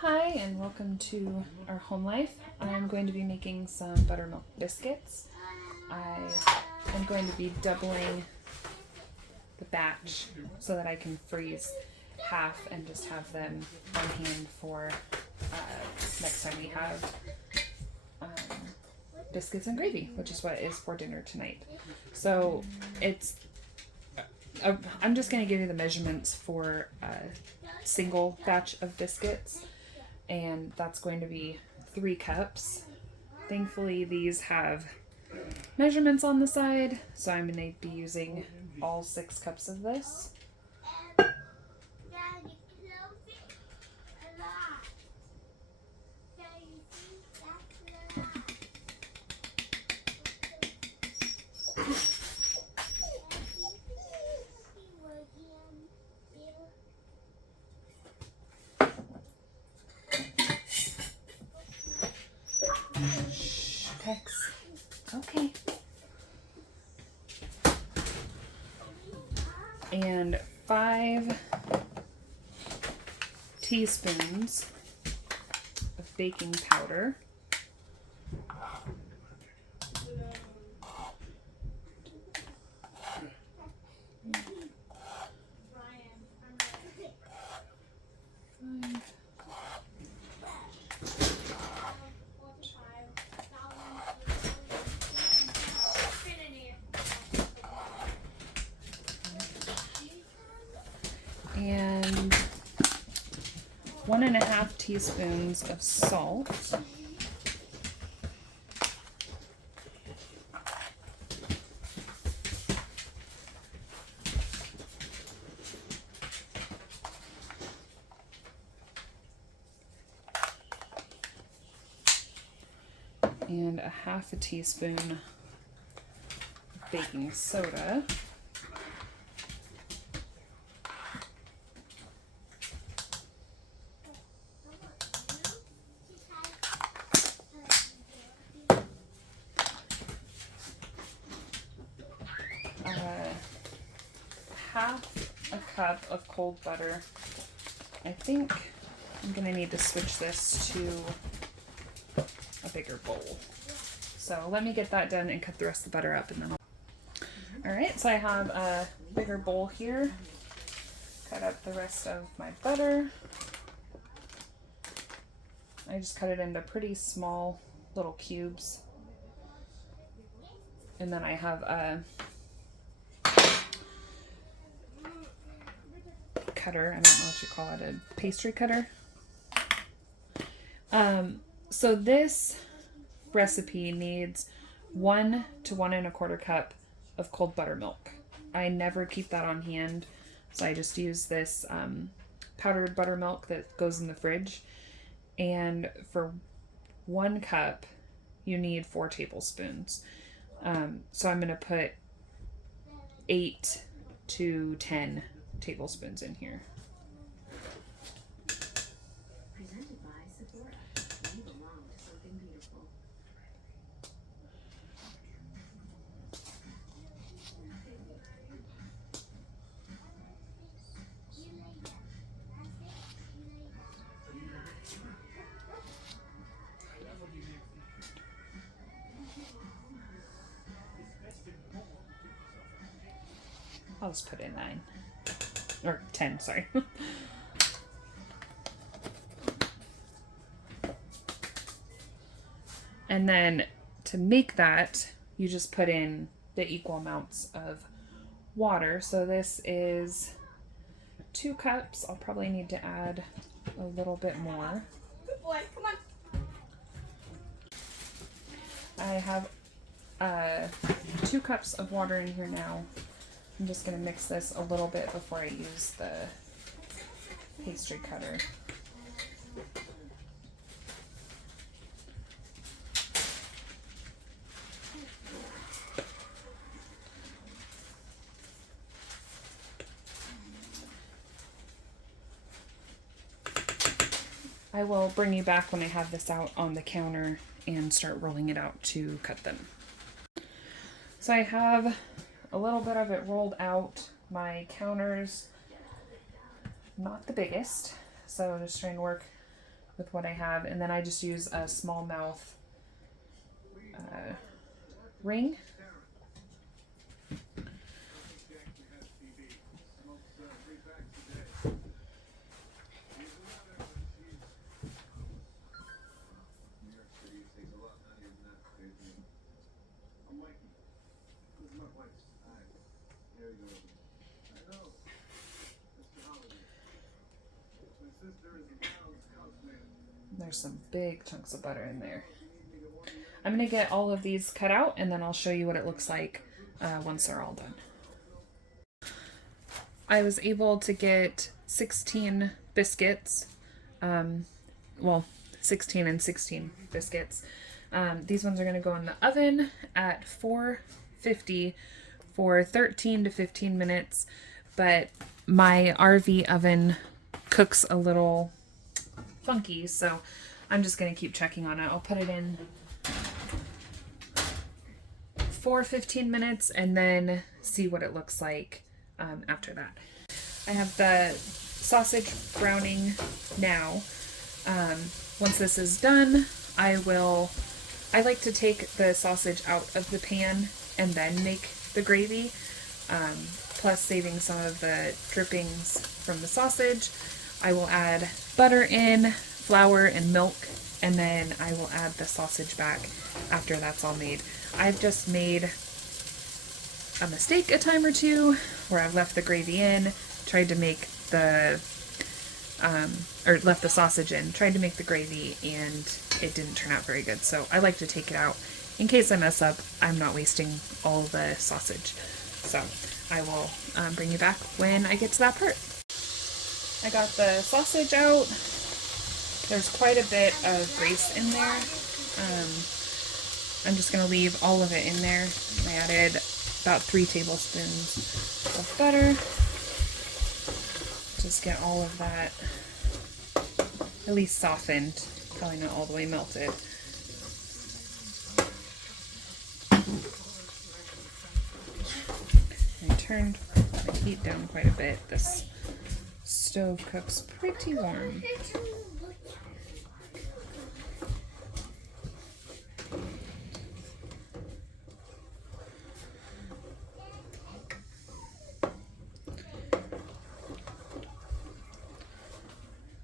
Hi and welcome to our home life. I'm going to be making some buttermilk biscuits. I am going to be doubling the batch so that I can freeze half and just have them on hand for next time we have biscuits and gravy, which is what is for dinner tonight. So I'm just going to give you the measurements for a single batch of biscuits. And that's going to be 3 cups. Thankfully, these have measurements on the side, so I'm going to be using all 6 cups of this. Tex. Okay. And 5 teaspoons of baking powder. And 1.5 teaspoons of salt. And 1/2 teaspoon baking soda. Half a cup of cold butter. I think I'm gonna need to switch this to a bigger bowl. So let me get that done and cut the rest of the butter up and then Alright, so I have a bigger bowl here. Cut up the rest of my butter. I just cut it into pretty small little cubes. And then I have a cutter, I don't know what you call it, a pastry cutter. So this recipe needs 1 to 1.25 cup of cold buttermilk. I never keep that on hand, so I just use this powdered buttermilk that goes in the fridge. And for 1 cup, you need 4 tablespoons. So I'm going to put 8 to 10 tablespoons in here. I'll just put in 9 or 10, sorry. And then to make that, you just put in the equal amounts of water. So this is 2 cups. I'll probably need to add a little bit more. Good boy, come on. I have 2 cups of water in here now. I'm just going to mix this a little bit before I use the pastry cutter. I will bring you back when I have this out on the counter and start rolling it out to cut them. So I have a little bit of it rolled out. My counter's not the biggest, so just trying to work with what I have. And then I just use a small mouth ring. There's some big chunks of butter in there. I'm going to get all of these cut out and then I'll show you what it looks like once they're all done. I was able to get 16 biscuits, well, 16 and 16 biscuits. These ones are going to go in the oven at 450 for 13 to 15 minutes, but my RV oven cooks a little funky, so I'm just going to keep checking on it. I'll put it in for 15 minutes and then see what it looks like after that. I have the sausage browning now. Once this is done, I like to take the sausage out of the pan and then make the gravy, plus saving some of the drippings from the sausage. I will add butter in, flour and milk, and then I will add the sausage back after that's all made. I've just made a mistake a time or two where I've left the gravy in, tried to make the, or left the sausage in, tried to make the gravy, and it didn't turn out very good. So I like to take it out. In case I mess up, I'm not wasting all the sausage. So I will bring you back when I get to that part. I got the sausage out. There's quite a bit of grease in there. I'm just going to leave all of it in there. I added about 3 tablespoons of butter. Just get all of that at least softened, probably not all the way melted. I turned the heat down quite a bit. This stove cooks pretty warm.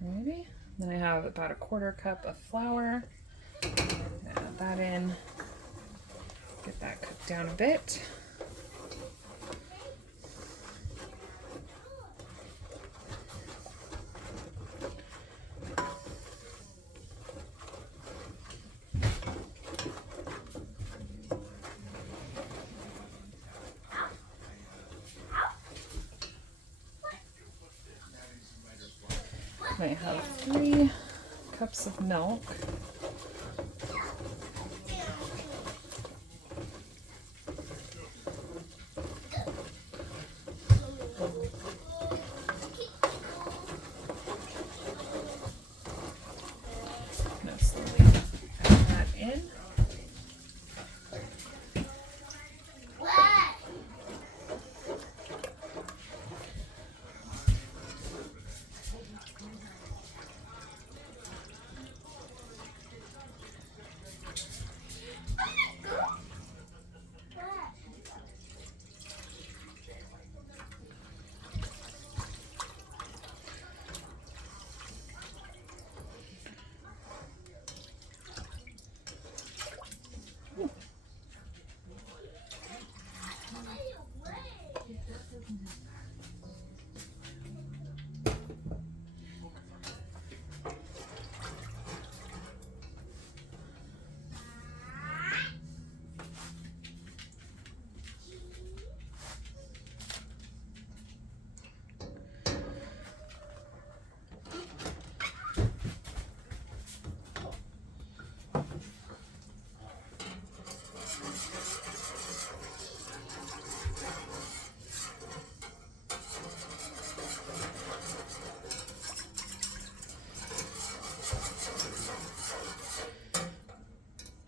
Maybe. Then I have about a 1/4 cup of flour. Add that in. Get that cooked down a bit. I have 3 cups of milk. Now slowly add that in.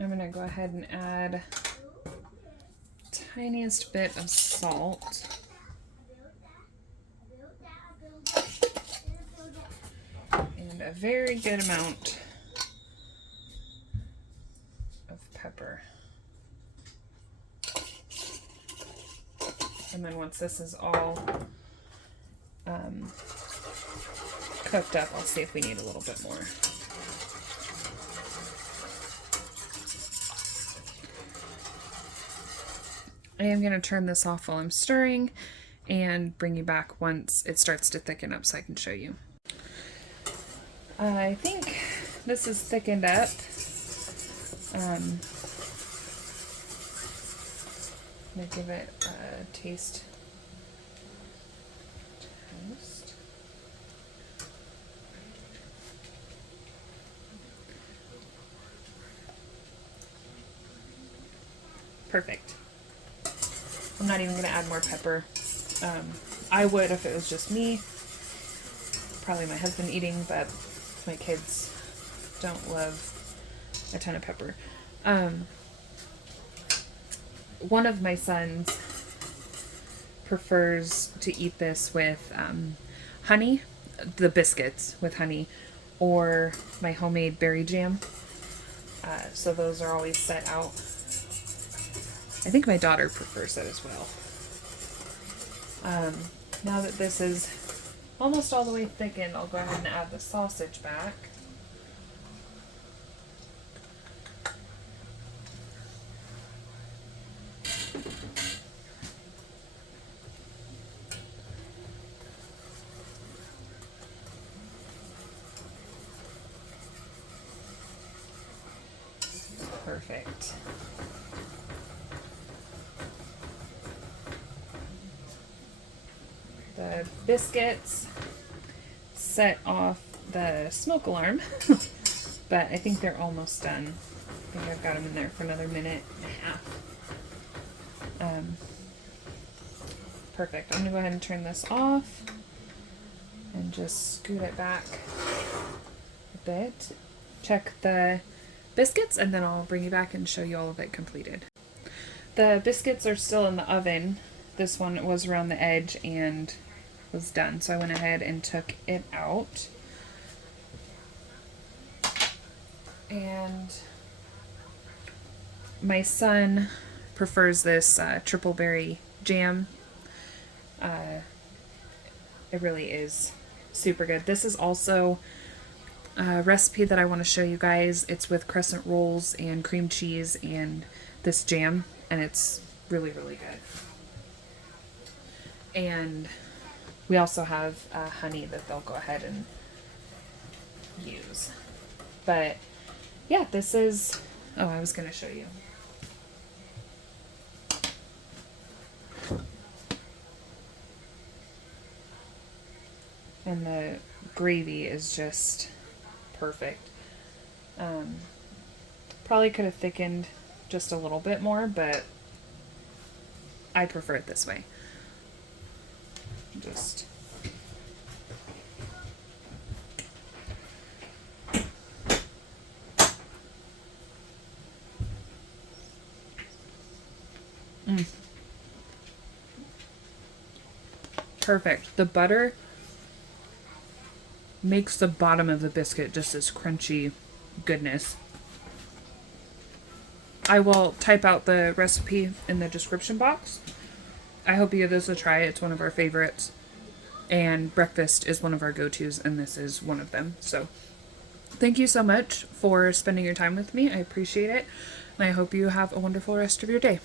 I'm going to go ahead and add tiniest bit of salt. And and a very good amount of pepper. And then once this is all cooked up, I'll see if we need a little bit more. I am going to turn this off while I'm stirring and bring you back once it starts to thicken up so I can show you. I think this is thickened up. I'm going to give it a taste. Perfect. I'm not even going to add more pepper. I would if it was just me. Probably my husband eating, but my kids don't love a ton of pepper. One of my sons prefers to eat this with honey, the biscuits with honey, or my homemade berry jam. So those are always set out. I think my daughter prefers it as well. Now that this is almost all the way thickened, I'll go ahead and add the sausage back. Perfect. The biscuits set off the smoke alarm, but I think they're almost done. I think I've got them in there for another minute and a half. Perfect. I'm going to go ahead and turn this off and just scoot it back a bit. Check the biscuits and then I'll bring you back and show you all of it completed. The biscuits are still in the oven. This one was around the edge and was done, so I went ahead and took it out. And my son prefers this triple berry jam. It really is super good. This is also a recipe that I want to show you guys. It's with crescent rolls and cream cheese and this jam, and it's really, really good. And we also have honey that they'll go ahead and use. But yeah, this is, oh, I was going to show you. And the gravy is just perfect. Probably could have thickened just a little bit more, but I prefer it this way. Just perfect. The butter makes the bottom of the biscuit just this crunchy goodness. I will type out the recipe in the description box. I hope you give this a try. It's one of our favorites. And breakfast is one of our go-tos, and this is one of them. So thank you so much for spending your time with me. I appreciate it. And I hope you have a wonderful rest of your day.